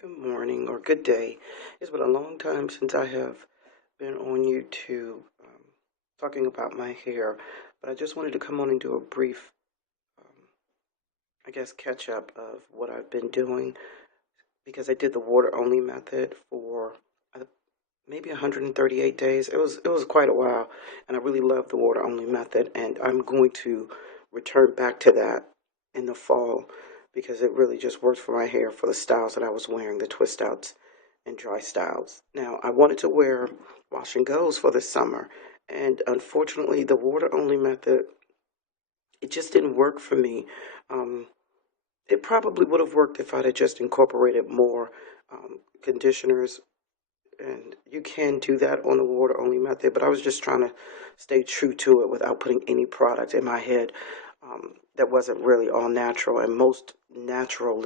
Good morning or good day. It's been a long time since I have been on YouTube talking about my hair, but I just wanted to come on and do a brief, um, catch up of what I've been doing because I did the water only method for uh, maybe 138 days. It was quite a while, and I really love the water only method, and I'm going to return back to that in the fall because it really just works for my hair for the styles that I was wearing, the twist outs and dry styles. Now, I wanted to wear wash and goes for the summer, and unfortunately, the water only method it just didn't work for me. Um, it probably would have worked if I'd have just incorporated more conditioners, and you can do that on the water only method, but I was just trying to stay true to it without putting any product in my head that wasn't really all natural, and most natural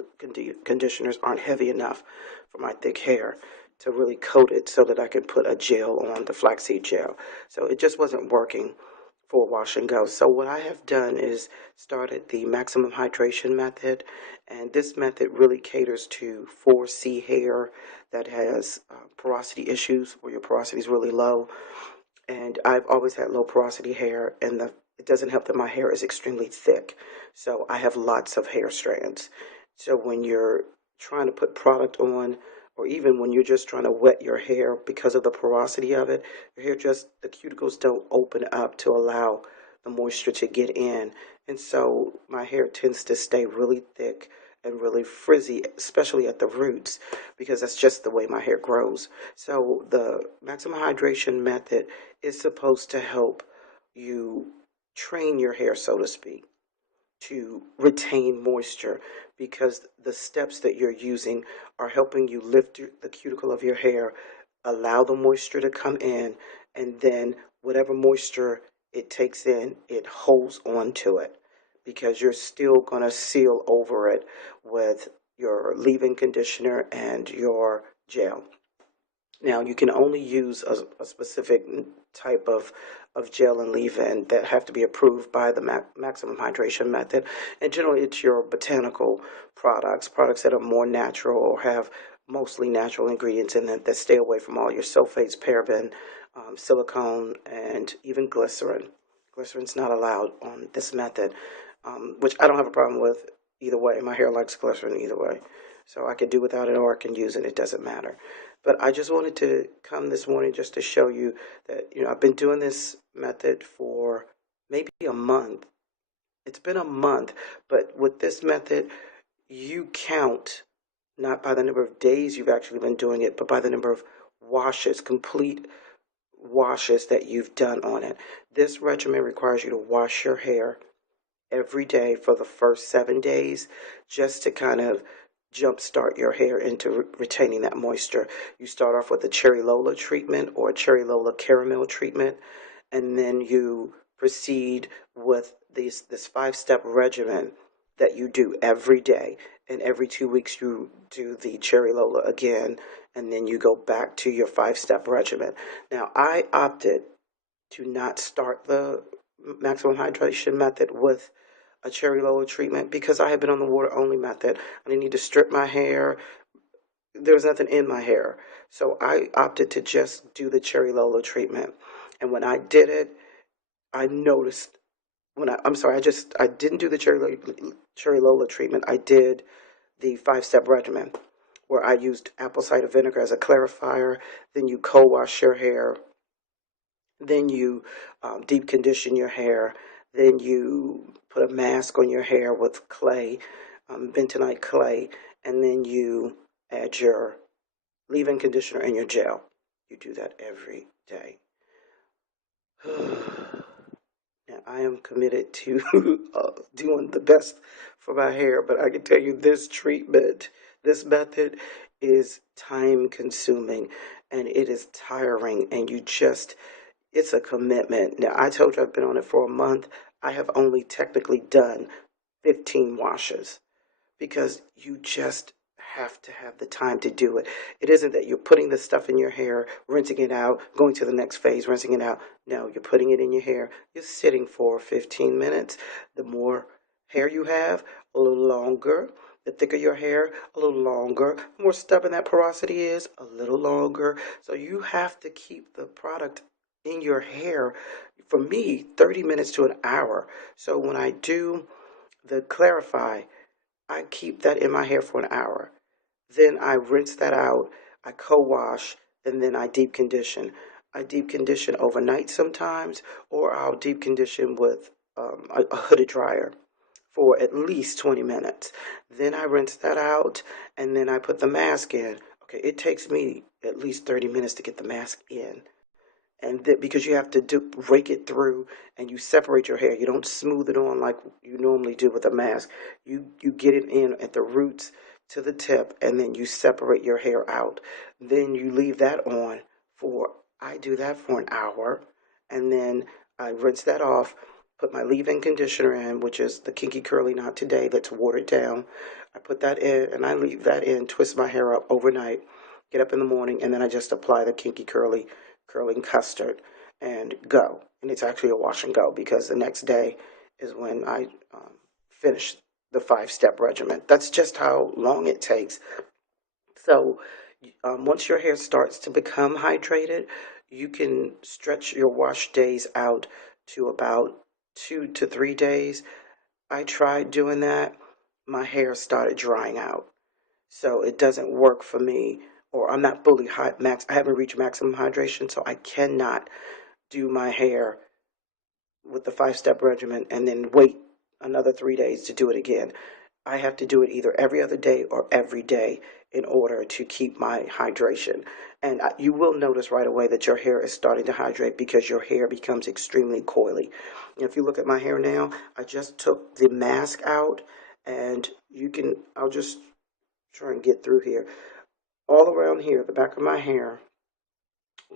conditioners aren't heavy enough for my thick hair to really coat it so that I could put a gel on, the flaxseed gel. So it just wasn't working for wash and go. So what I have done is started the maximum hydration method, and this method really caters to 4C hair that has porosity issues where your porosity is really low. And I've always had low porosity hair, and it doesn't help that my hair is extremely thick. So I have lots of hair strands. So when you're trying to put product on, or even when you're just trying to wet your hair because of the porosity of it, your hair just, the cuticles don't open up to allow the moisture to get in. And so my hair tends to stay really thick and really frizzy, especially at the roots, because that's just the way my hair grows. So the maximum hydration method is supposed to help you train your hair, so to speak, to retain moisture because the steps that you're using are helping you lift the cuticle of your hair, allow the moisture to come in, and then whatever moisture it takes in, it holds on to it because you're still going to seal over it with your leave-in conditioner and your gel. Now, you can only use a specific type of gel and leave-in that have to be approved by the maximum hydration method. And generally, it's your botanical products that are more natural or have mostly natural ingredients in it that stay away from all your sulfates, paraben, silicone, and even glycerin. Glycerin's not allowed on this method, which I don't have a problem with either way. My hair likes glycerin either way. So I can do without it or I can use it. It doesn't matter. But I just wanted to come this morning just to show you that, I've been doing this method for maybe a month. It's been a month, but with this method, you count not by the number of days you've actually been doing it, but by the number of washes, complete washes that you've done on it. This regimen requires you to wash your hair every day for the first 7 days just to kind of jumpstart your hair into retaining that moisture. You start off with a Cherry Lola treatment or a Cherry Lola caramel treatment, and then you proceed with this 5-step regimen that you do every day. And every 2 weeks, you do the Cherry Lola again, and then you go back to your 5-step regimen. Now, I opted to not start the maximum hydration method with a Cherry Lola treatment because I had been on the water only method. I didn't need to strip my hair. There was nothing in my hair. So I opted to just do the Cherry Lola treatment. And when I did it, I noticed I'm sorry, I didn't do the Cherry Lola treatment. I did the 5-step regimen where I used apple cider vinegar as a clarifier. Then you co-wash your hair. Then you deep condition your hair. Then you put a mask on your hair with clay, bentonite clay, and then you add your leave-in conditioner and your gel. You do that every day. Now, I am committed to doing the best for my hair, but I can tell you this treatment, this method is time consuming and it is tiring, and it's a commitment. Now, I told you I've been on it for a month. I have only technically done 15 washes because you just have to have the time to do it. It isn't that you're putting the stuff in your hair, rinsing it out, going to the next phase, rinsing it out. No, you're putting it in your hair. You're sitting for 15 minutes. The more hair you have, a little longer, The thicker your hair, a little longer. The more stubborn that porosity is, a little longer. So you have to keep the product in your hair, for me, 30 minutes to an hour. So when I do the clarify, I keep that in my hair for an hour. Then I rinse that out, I co-wash, and then I deep condition. I deep condition overnight sometimes, or I'll deep condition with a hooded dryer for at least 20 minutes. Then I rinse that out, and then I put the mask in. Okay, it takes me at least 30 minutes to get the mask in, and because you have to rake it through, and you separate your hair. You don't smooth it on like you normally do with a mask. You get it in at the roots to the tip, and then you separate your hair out. Then you leave that on for, I do that for an hour, and then I rinse that off, put my leave-in conditioner in, which is the Kinky Curly Not Today, that's watered down. I put that in, and I leave that in, twist my hair up overnight, get up in the morning, and then I just apply the Kinky Curling Custard and go. And it's actually a wash and go, because the next day is when I finish the 5-step regimen. That's just how long it takes. So once your hair starts to become hydrated, you can stretch your wash days out to about 2 to 3 days. I tried doing that. My hair started drying out. So it doesn't work for me, or I'm not fully max. I haven't reached maximum hydration, so I cannot do my hair with the 5-step regimen and then wait another 3 days to do it again. I have to do it either every other day or every day in order to keep my hydration. And you will notice right away that your hair is starting to hydrate, because your hair becomes extremely coily. If you look at my hair now, I just took the mask out, and I'll just try and get through here. All around here, the back of my hair,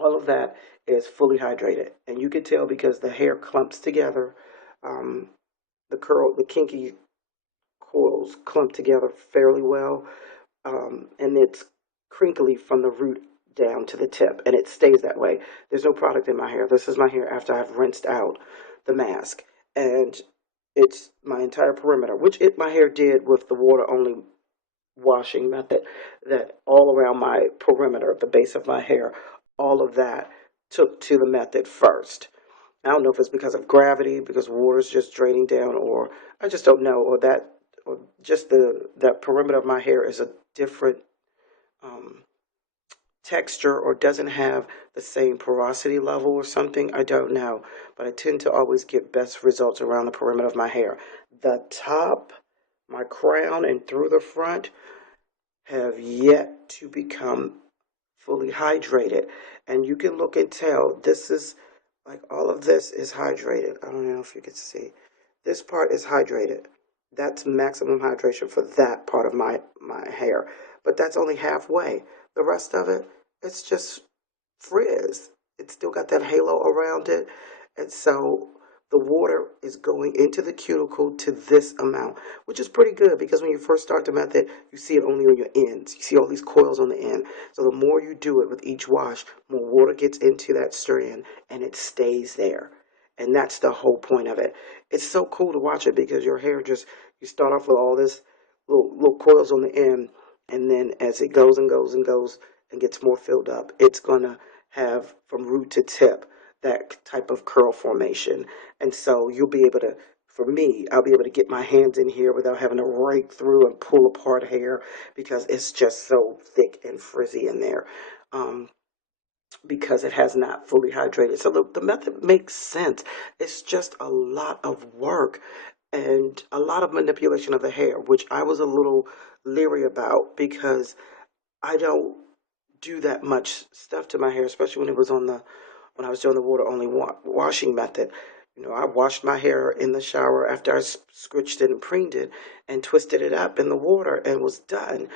all of that is fully hydrated. And you can tell because the hair clumps together. Um, the kinky coils clump together fairly well, and it's crinkly from the root down to the tip, and it stays that way. There's no product in my hair. This is my hair after I've rinsed out the mask, and it's my entire perimeter, which my hair did with the water only washing method, that all around my perimeter, the base of my hair, all of that took to the method first. I don't know if it's because of gravity, because water's just draining down, or I just don't know, or just that perimeter of my hair is a different um, texture, or doesn't have the same porosity level or something. I don't know, but I tend to always get best results around the perimeter of my hair. The top, my crown, and through the front have yet to become fully hydrated. And you can look and tell this is like all of this is hydrated. I don't know if you can see. This part is hydrated. That's maximum hydration for that part of my hair. But that's only halfway. The rest of it, it's just frizz. It's still got that halo around it. And so the water is going into the cuticle to this amount, which is pretty good, because when you first start the method, you see it only on your ends. You see all these coils on the end. So the more you do it with each wash, more water gets into that strand, and it stays there. And that's the whole point of it. It's so cool to watch it, because your hair just, you start off with all this little coils on the end, and then as it goes and goes and goes and gets more filled up, it's going to have from root to tip that type of curl formation. And so you'll be able to, for me, I'll be able to get my hands in here without having to rake through and pull apart hair, because it's just so thick and frizzy in there, because it has not fully hydrated. So the method makes sense. It's just a lot of work and a lot of manipulation of the hair, which I was a little leery about, because I don't do that much stuff to my hair, especially when I was doing the water only washing method. I washed my hair in the shower after I scritched it and preened it and twisted it up in the water and was done.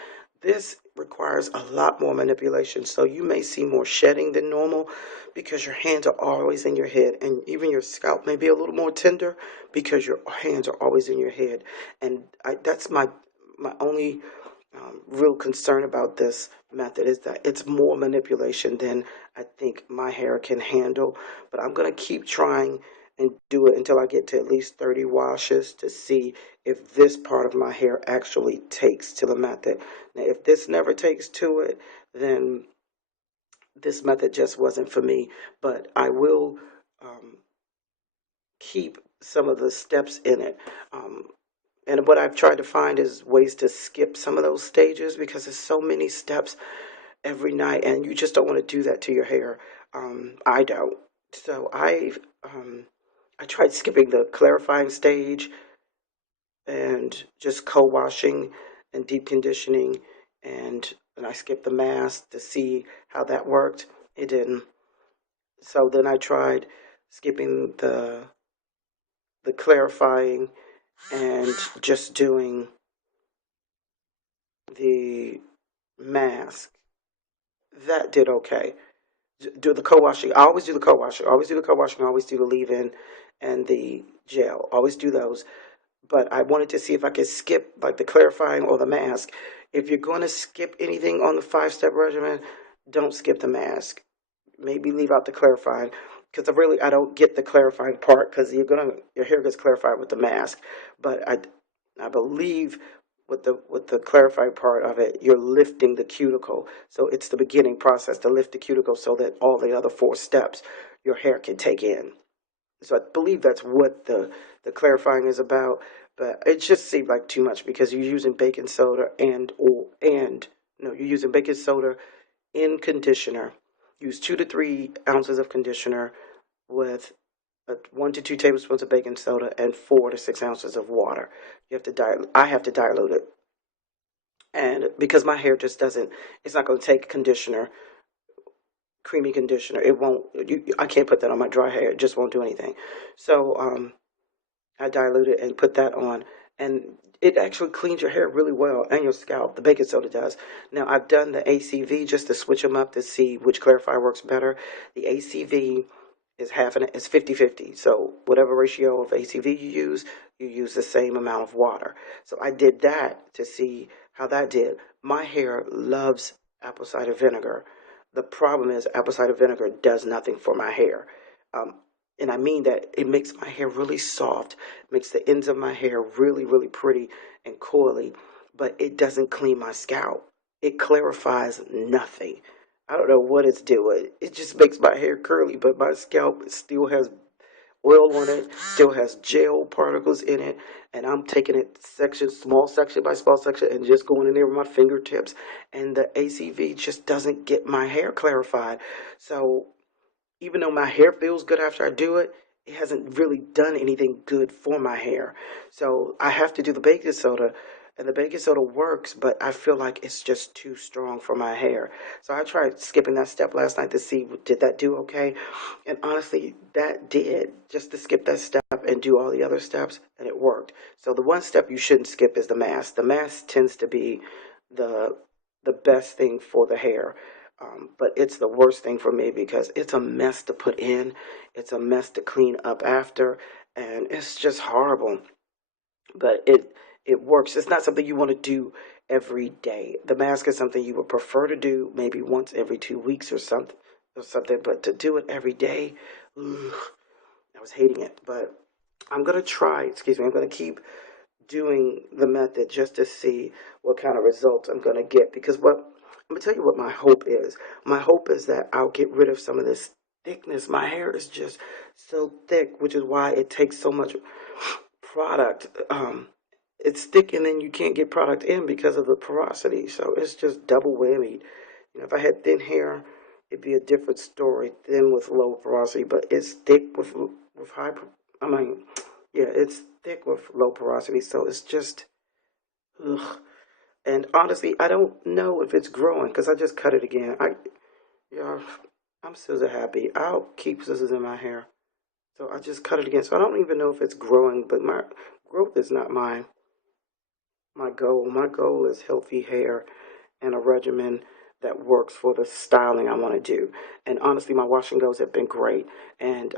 This requires a lot more manipulation, so you may see more shedding than normal, because your hands are always in your head, and even your scalp may be a little more tender because your hands are always in your head. And that's my only real concern about this method, is that it's more manipulation than I think my hair can handle. But I'm going to keep trying and do it until I get to at least 30 washes to see if this part of my hair actually takes to the method. Now, if this never takes to it, then this method just wasn't for me. But I will um, keep some of the steps in it. Um, and what I've tried to find is ways to skip some of those stages because there's so many steps every night, and you just don't want to do that to your hair. I don't. So I tried skipping the clarifying stage and just co-washing and deep conditioning, and I skipped the mask to see how that worked. It didn't. So then I tried skipping the clarifying and just doing the mask. That did okay. Do the co-washing. I always do the co-washing. I always do the co-washing. I always do the leave-in and the gel. Always do those. But I wanted to see if I could skip like the clarifying or the mask. If you're going to skip anything on the 5-step regimen, don't skip the mask. Maybe leave out the clarifying because I don't get the clarifying part because your hair gets clarified with the mask. But I believe with the clarifying part of it, you're lifting the cuticle. So it's the beginning process to lift the cuticle so that all the other 4 steps your hair can take in. So I believe that's what the clarifying is about. But it just seemed like too much because you're using baking soda and no, you're using baking soda in conditioner. Use 2 to 3 ounces of conditioner with 1 to 2 tablespoons of baking soda and 4 to 6 ounces of water. You have to dilute. I have to dilute it, and because my hair just doesn't, it's not going to take conditioner, creamy conditioner. It won't. I can't put that on my dry hair. It just won't do anything. So I dilute it and put that on, and it actually cleans your hair really well and your scalp. The baking soda does. Now I've done the ACV just to switch them up to see which clarifier works better. The ACV is half and it's 50-50. So whatever ratio of ACV you use the same amount of water. So I did that to see how that did. My hair loves apple cider vinegar. The problem is apple cider vinegar does nothing for my hair. Um, and I mean that it makes my hair really soft, makes the ends of my hair really, really pretty and coily, but it doesn't clean my scalp. It clarifies nothing. I don't know what it's doing. It just makes my hair curly, but my scalp still has oil on it, still has gel particles in it, and I'm taking it small section by small section, and just going in there with my fingertips. And the ACV just doesn't get my hair clarified. So even though my hair feels good after I do it, it hasn't really done anything good for my hair. So I have to do the baking soda, and the baking soda works, but I feel like it's just too strong for my hair. So I tried skipping that step last night to see did that do okay, and honestly, that did. Just to skip that step and do all the other steps, and it worked. So the one step you shouldn't skip is the mask. The mask tends to be the the best thing for the hair. But it's the worst thing for me because it's a mess to put in, it's a mess to clean up after, and it's just horrible. But it works. It's not something you want to do every day. The mask is something you would prefer to do maybe once every 2 weeks or something. But to do it every day, ugh, I was hating it. But I'm gonna try. Excuse me. I'm gonna keep doing the method just to see what kind of results I'm going to get. Because what I'm going to tell you what my hope is. My hope is that I'll get rid of some of this thickness. My hair is just so thick, which is why it takes so much product. It's thick and then you can't get product in because of the porosity. So it's just double whammy. If I had thin hair, it'd be a different story. Thin with low porosity, but it's thick with high. I mean, yeah, it's thick with low porosity, so it's just ugh. And honestly, I don't know if it's growing because I just cut it again. Yeah, I'm scissor happy. I'll keep scissors in my hair, so I just cut it again. So I don't even know if it's growing, but my growth is not my goal. My goal is healthy hair and a regimen that works for the styling I want to do. And honestly, my wash and goes have been great. And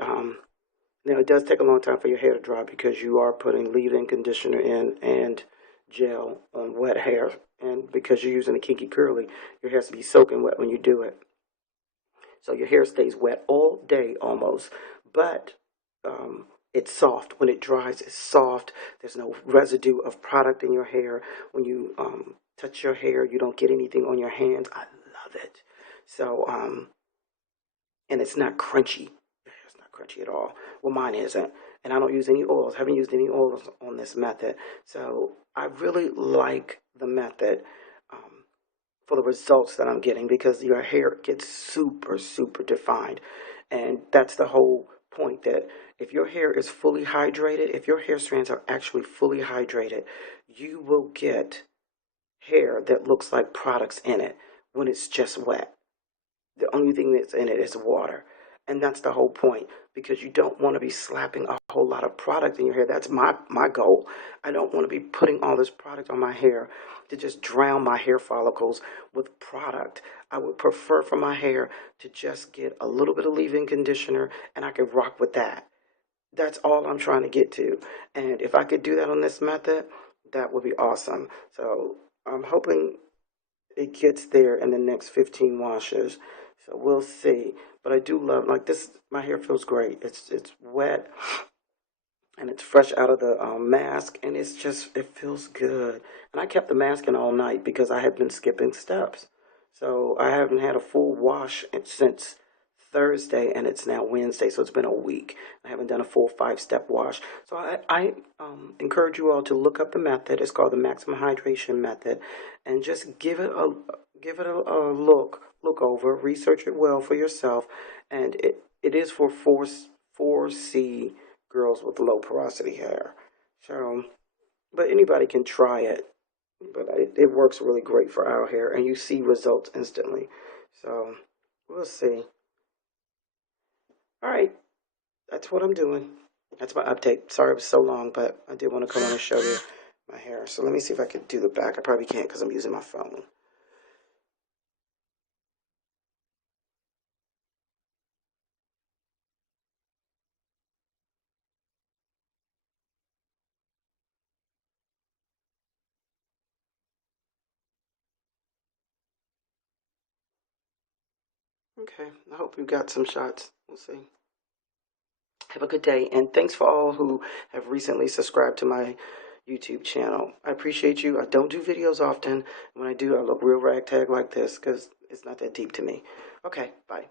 now it does take a long time for your hair to dry because you are putting leave-in conditioner in and gel on wet hair. And because you're using a kinky curly, your hair has to be soaking wet when you do it. So your hair stays wet all day almost. But it's soft. When it dries, it's soft. There's no residue of product in your hair. When you touch your hair, you don't get anything on your hands. I love it. So, and it's not crunchy. It's not crunchy at all. Well, mine isn't. And I don't use any oils. Haven't used any oils on this method. So I really like the method for the results that I'm getting because your hair gets super, super defined. And that's the whole point, that if your hair is fully hydrated, if your hair strands are actually fully hydrated, you will get hair that looks like products in it when it's just wet. The only thing that's in it is water. And that's the whole point, because you don't want to be slapping a whole lot of product in your hair. That's my goal. I don't want to be putting all this product on my hair to just drown my hair follicles with product. I would prefer for my hair to just get a little bit of leave-in conditioner and I can rock with that. That's all I'm trying to get to. And if I could do that on this method, that would be awesome. So I'm hoping it gets there in the next 15 washes. So we'll see. But I do love, like this, my hair feels great. It's wet and it's fresh out of the mask, and it's just, it feels good. And I kept the mask in all night because I had been skipping steps. So I haven't had a full wash since Thursday, and it's now Wednesday, so it's been a week. I haven't done a full 5-step wash. So I encourage you all to look up the method. It's called the maximum hydration method, and just give it a look over, research it well for yourself, and it is for 4C girls with low porosity hair. So, but anybody can try it. But it works really great for our hair, and you see results instantly. So, we'll see. All right, that's what I'm doing. That's my update. Sorry it was so long, but I did want to come on and show you my hair. So let me see if I can do the back. I probably can't because I'm using my phone. Okay, I hope you got some shots. We'll see. Have a good day, and thanks for all who have recently subscribed to my YouTube channel. I appreciate you. I don't do videos often. When I do, I look real ragtag like this because it's not that deep to me. Okay, bye.